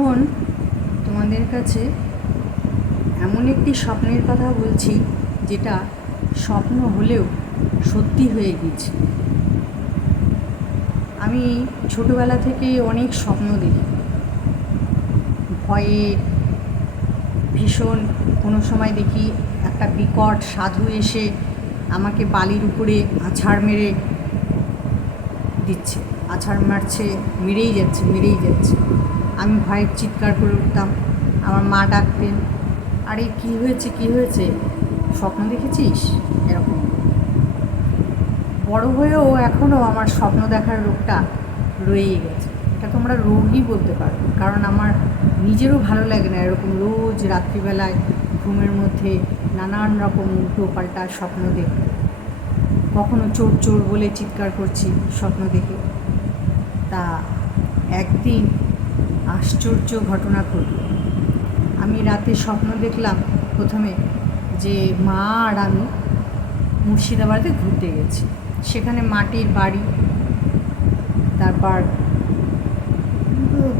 এখন তোমাদের কাছে এমন একটি স্বপ্নের কথা বলছি যেটা স্বপ্ন হলেও সত্যি হয়ে গেছে। আমি ছোটোবেলা থেকে অনেক স্বপ্ন দেখি, ভয়ে ভীষণ। কোনো সময় দেখি একটা বিকট সাধু এসে আমাকে বালির উপরে আছাড় মেরে দিচ্ছে, আছাড় মারছে, মেরেই যাচ্ছে। আমি ভয়ে চিৎকার করে উঠতাম, আমার মা ডাকতেন, আরে কী হয়েছে, স্বপ্ন দেখেছিস? এরকম। বড় হয়েও এখনও আমার স্বপ্ন দেখার রোগটা রয়েই গেছে। এটা তোমরা রোগই বলতে পারো, কারণ আমার নিজেরও ভালো লাগে না এরকম রোজ রাত্রিবেলায় ঘুমের মধ্যে নানান রকম উল্টো পাল্টা স্বপ্ন দেখতে। কখনো চোর চোর বলে চিৎকার করছি স্বপ্ন দেখে। তা একদিন আশ্চর্য ঘটনা ঘটল। আমি রাতে স্বপ্ন দেখলাম প্রথমে যে মা আর আমি মুর্শিদাবাদে ঘুরতে গেছি। সেখানে মাটির বাড়ি, তারপর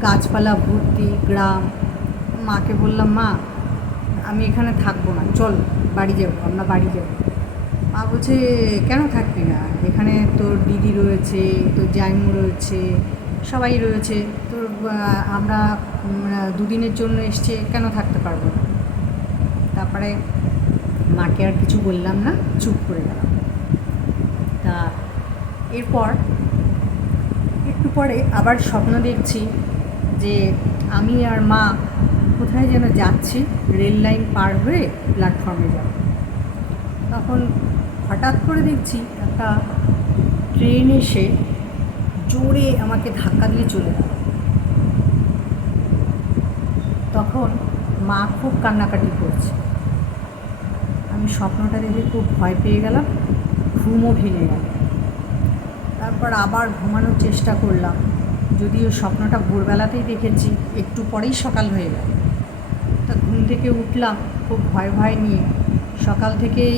গাছপালা ভর্তি গ্রাম। মাকে বললাম, মা আমি এখানে থাকবো না, চল আমরা বাড়ি যাব। মা বলছে, কেন থাকবি না? এখানে তোর দিদি রয়েছে, তোর জাইমু রয়েছে, সবাই রয়েছে, তোর আমরা দুদিনের জন্য এসছে, কেন থাকতে পারবো না? তারপরে মাকে আর কিছু বললাম না, চুপ করে গেলাম। তা এরপর একটু পরে আবার স্বপ্ন দেখছি যে আমি আর মা কোথায় যেন যাচ্ছি, রেল লাইন পার হয়ে প্ল্যাটফর্মে যাব। তখন হঠাৎ করে দেখছি একটা ট্রেন এসে জোরে আমাকে ধাক্কা দিয়ে চলে গেল। তখন মা খুব কান্নাকাটি করছে। আমি স্বপ্নটা দেখে খুব ভয় পেয়ে গেলাম, ঘুমও ভেঙে গেল। তারপর আবার ঘুমানোর চেষ্টা করলাম, যদিও স্বপ্নটা ভোরবেলাতেই দেখেছি, একটু পরেই সকাল হয়ে গেল। তা ঘুম থেকে উঠলাম খুব ভয় নিয়ে। সকাল থেকেই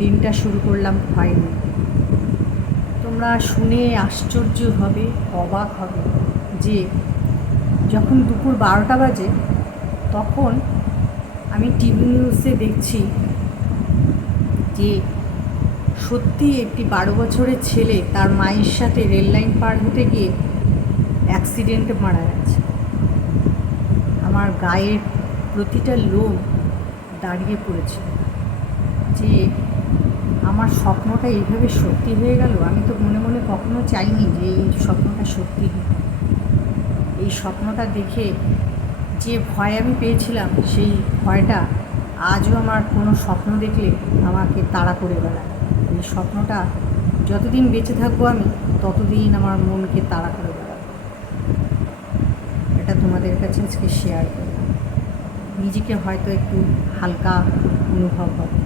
দিনটা শুরু করলাম ভয় নিয়ে। তোমরা শুনে আশ্চর্য হবে, অবাক হবে যে যখন দুপুর 12টা বাজে তখন আমি টিভি নিউজে দেখছি যে সত্যি একটি 12 বছরের ছেলে তার মায়ের সাথে রেল লাইন পার হতে গিয়ে অ্যাক্সিডেন্টে মারা গেছে। আমার গায়ের প্রতিটা লোম দাঁড়িয়ে পড়েছে যে আমার স্বপ্নটা এইভাবে সত্যি হয়ে গেল। আমি তো মনে মনে কখনো চাইনি যে এই স্বপ্নটা সত্যি হবে। এই স্বপ্নটা দেখে যে ভয় আমি পেয়েছিলাম, সেই ভয়টা আজও আমার কোনো স্বপ্ন দেখলে আমাকে তাড়া করে বেড়ায়। এই স্বপ্নটা যতদিন বেঁচে থাকবো আমি, ততদিন আমার মনকে তাড়া করে বেড়াবে। এটা তোমাদের কাছে আজকে শেয়ার করলাম। নিজেকে হয়তো একটু হালকা অনুভব হবে।